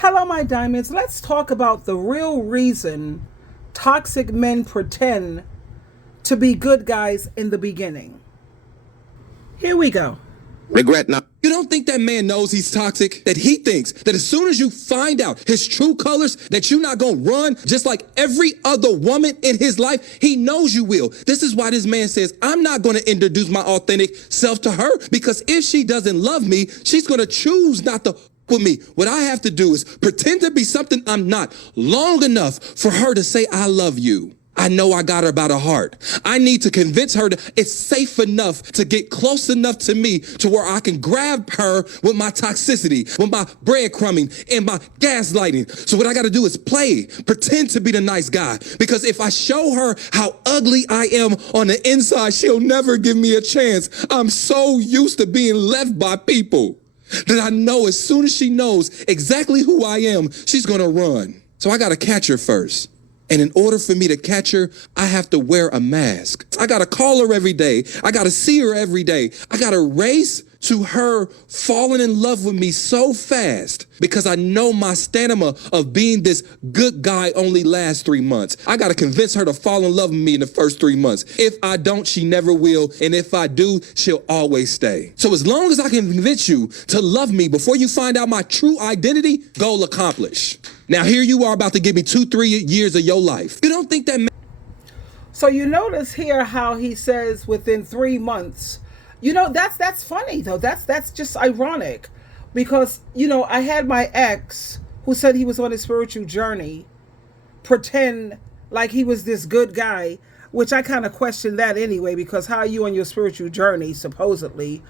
Hello, my diamonds. Let's talk about the real reason toxic men pretend to be good guys in the beginning. Here we go. Regret not. You don't think that man knows he's toxic? That he thinks that as soon as you find out his true colors, that you're not gonna run just like every other woman in his life? He knows you will. This is why this man says, I'm not gonna introduce my authentic self to her, because if she doesn't love me, she's gonna choose not to with me. What I have to do is pretend to be something I'm not long enough for her to say, I love you. I know I got her by the heart. I need to convince her that it's safe enough to get close enough to me to where I can grab her with my toxicity, with my breadcrumbing and my gaslighting. So what I got to do is pretend to be the nice guy. Because if I show her how ugly I am on the inside, she'll never give me a chance. I'm so used to being left by people that I know as soon as she knows exactly who I am, she's going to run. So I got to catch her first. And in order for me to catch her, I have to wear a mask. I got to call her every day. I got to see her every day. I got to race to her falling in love with me so fast because I know my stamina of being this good guy only lasts 3 months. I got to convince her to fall in love with me in the first 3 months. If I don't, she never will. And if I do, she'll always stay. So as long as I can convince you to love me before you find out my true identity, goal accomplished. Now here you are about to give me 2-3 years of your life. You don't think that... So you notice here how he says within 3 months. You know, that's funny though. That's just ironic, because you know, I had my ex who said he was on a spiritual journey pretend like he was this good guy, which I kind of question that anyway, because how are you on your spiritual journey supposedly,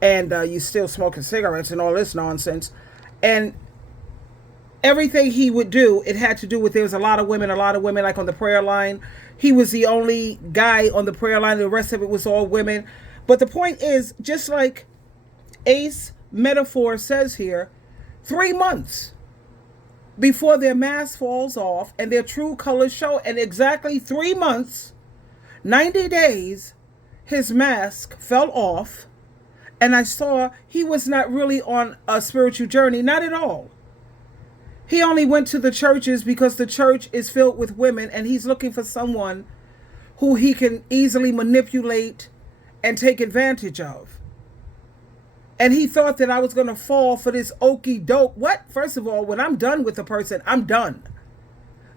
and you still smoking cigarettes and all this nonsense, and everything he would do, it had to do with, there was a lot of women like on the prayer line. He was the only guy on the prayer line. The rest of it was all women. But the point is, just like Ace Metaphor says here, 3 months before their mask falls off and their true colors show, and exactly 3 months, 90 days, his mask fell off, and I saw he was not really on a spiritual journey, not at all. He only went to the churches because the church is filled with women, and he's looking for someone who he can easily manipulate and take advantage of. And he thought that I was going to fall for this okie doke. What? First of all, when I'm done with the person, I'm done.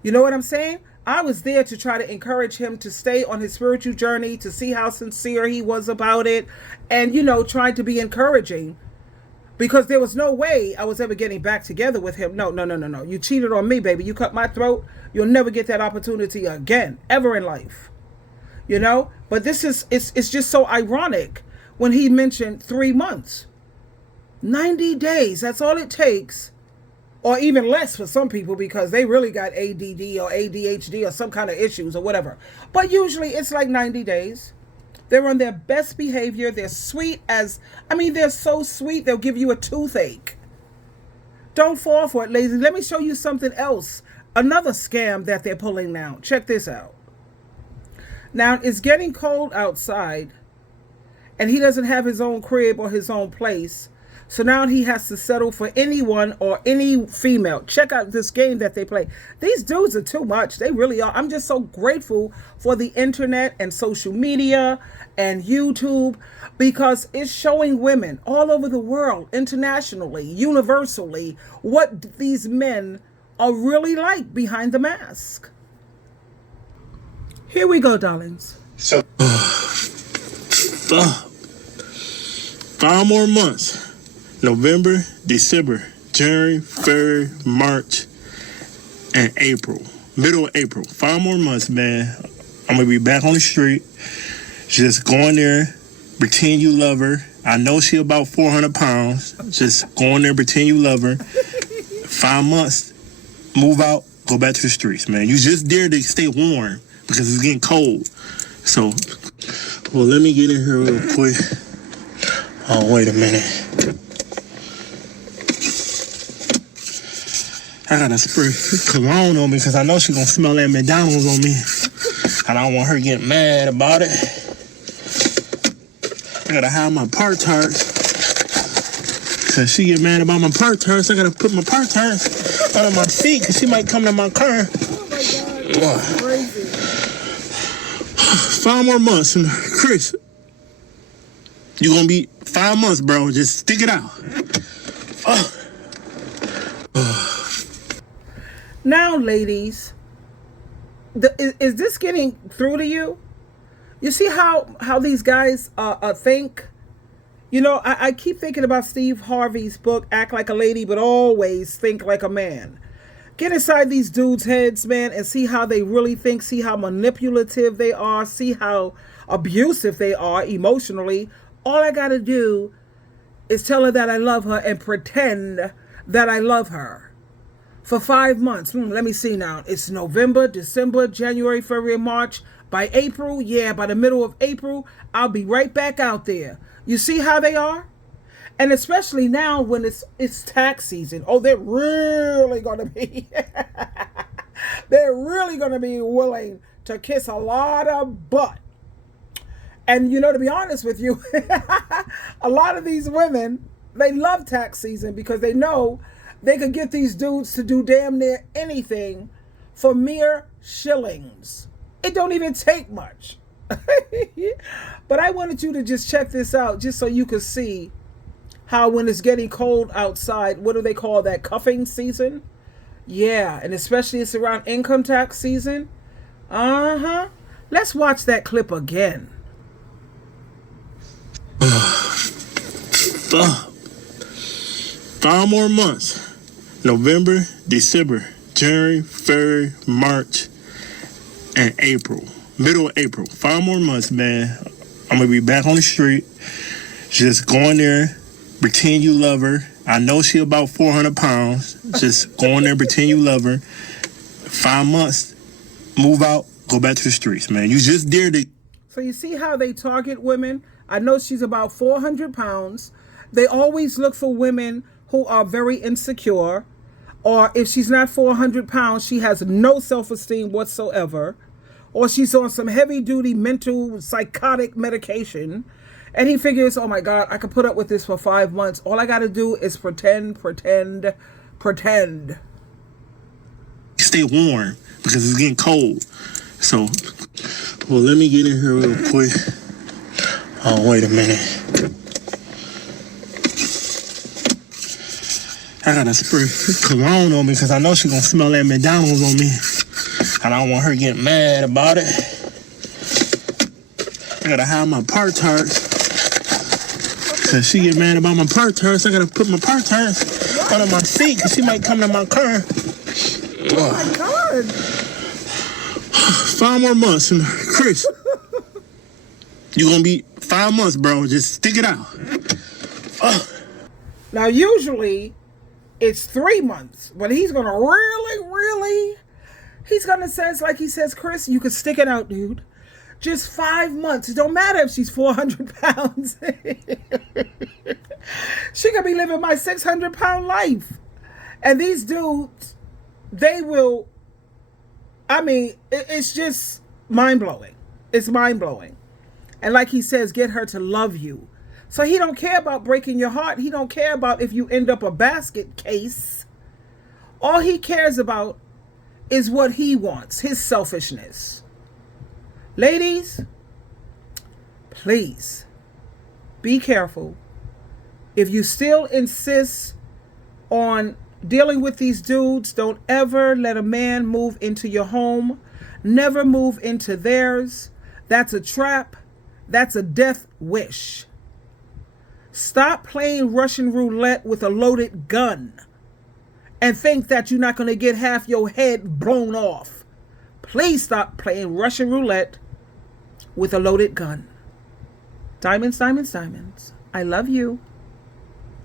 You know what I'm saying? I was there to try to encourage him to stay on his spiritual journey, to see how sincere he was about it, and, you know, trying to be encouraging, because there was no way I was ever getting back together with him. No. You cheated on me, baby. You cut my throat. You'll never get that opportunity again, ever in life. You know, but this is, it's just so ironic when he mentioned 3 months, 90 days. That's all it takes, or even less for some people, because they really got ADD or ADHD or some kind of issues or whatever. But usually it's like 90 days. They're on their best behavior. They're sweet as, they're so sweet. They'll give you a toothache. Don't fall for it, ladies. Let me show you something else. Another scam that they're pulling now. Check this out. Now, it's getting cold outside, and he doesn't have his own crib or his own place. So now he has to settle for anyone or any female. Check out this game that they play. These dudes are too much. They really are. I'm just so grateful for the internet and social media and YouTube, because it's showing women all over the world, internationally, universally, what these men are really like behind the mask. Here we go, darlings. So, 5 more months. November, December, January, February, March, and April. Middle of April. 5 more months, man. I'm going to be back on the street. Just go in there, pretend you love her. I know she about 400 pounds. Just go in there, pretend you love her. 5 months, move out, go back to the streets, man. You just there to stay warm, because it's getting cold. So, well, let me get in here real quick. Oh, wait a minute. I gotta spray cologne on me, because I know she's gonna smell that McDonald's on me. And I don't want her getting mad about it. I gotta have my part tarts. Cause she get mad about my part turns. I gotta put my part turns under my seat because she might come to my car. Oh my God, that's crazy. 5 more months, and Chris, you gonna be 5 months, bro. Just stick it out. Now, ladies, is this getting through to you? You see how these guys think? You know, I keep thinking about Steve Harvey's book, Act Like a Lady, but always think like a man. Get inside these dudes' heads, man, and see how they really think, see how manipulative they are, see how abusive they are emotionally. All I gotta do is tell her that I love her and pretend that I love her. For 5 months, let me see now. It's November, December, January, February, March. By April, by the middle of April, I'll be right back out there. You see how they are? And especially now when it's tax season. Oh, they're really going to be they're really going to be willing to kiss a lot of butt. And you know, to be honest with you, a lot of these women, they love tax season because they know they could get these dudes to do damn near anything for mere shillings. It don't even take much. But I wanted you to just check this out just so you could see how when it's getting cold outside, what do they call that? Cuffing season? Yeah, and especially it's around income tax season. Let's watch that clip again. 5 more months. November, December, January, February, March, and April. Middle of April. 5 more months, man. I'm going to be back on the street. Just go in there, pretend you love her. I know she about 400 pounds. Just go in there, pretend you love her. 5 months, move out, go back to the streets, man. You just dared to. So you see how they target women? I know she's about 400 pounds. They always look for women who are very insecure. Or if she's not 400 pounds, she has no self-esteem whatsoever. Or she's on some heavy-duty mental psychotic medication. And he figures, oh my God, I could put up with this for 5 months. All I got to do is pretend. Stay warm because it's getting cold. So, well, let me get in here real quick. Oh, wait a minute. I gotta spray cologne on me because I know she's gonna smell that McDonald's on me. And I don't want her getting mad about it. I gotta hide my part tarts. Cause she get mad about my part tarts. I gotta put my part tarts under my seat because she might come to my car. Oh my God. 5 more months, and Chris, you gonna be 5 months, bro. Just stick it out. Now, usually it's 3 months, but he's gonna he's gonna say, like he says, Chris, you could stick it out, dude. Just 5 months. It don't matter if she's 400 pounds. She could be living my 600-pound life. And these dudes, they will, I mean, it's just mind-blowing. It's mind-blowing. And like he says, get her to love you. So he don't care about breaking your heart. He don't care about if you end up a basket case. All he cares about is what he wants, his selfishness. Ladies, please be careful. If you still insist on dealing with these dudes, don't ever let a man move into your home. Never move into theirs. That's a trap. That's a death wish. Stop playing Russian roulette with a loaded gun and think that you're not going to get half your head blown off. Please stop playing Russian roulette with a loaded gun. Diamonds, diamonds, diamonds. I love you.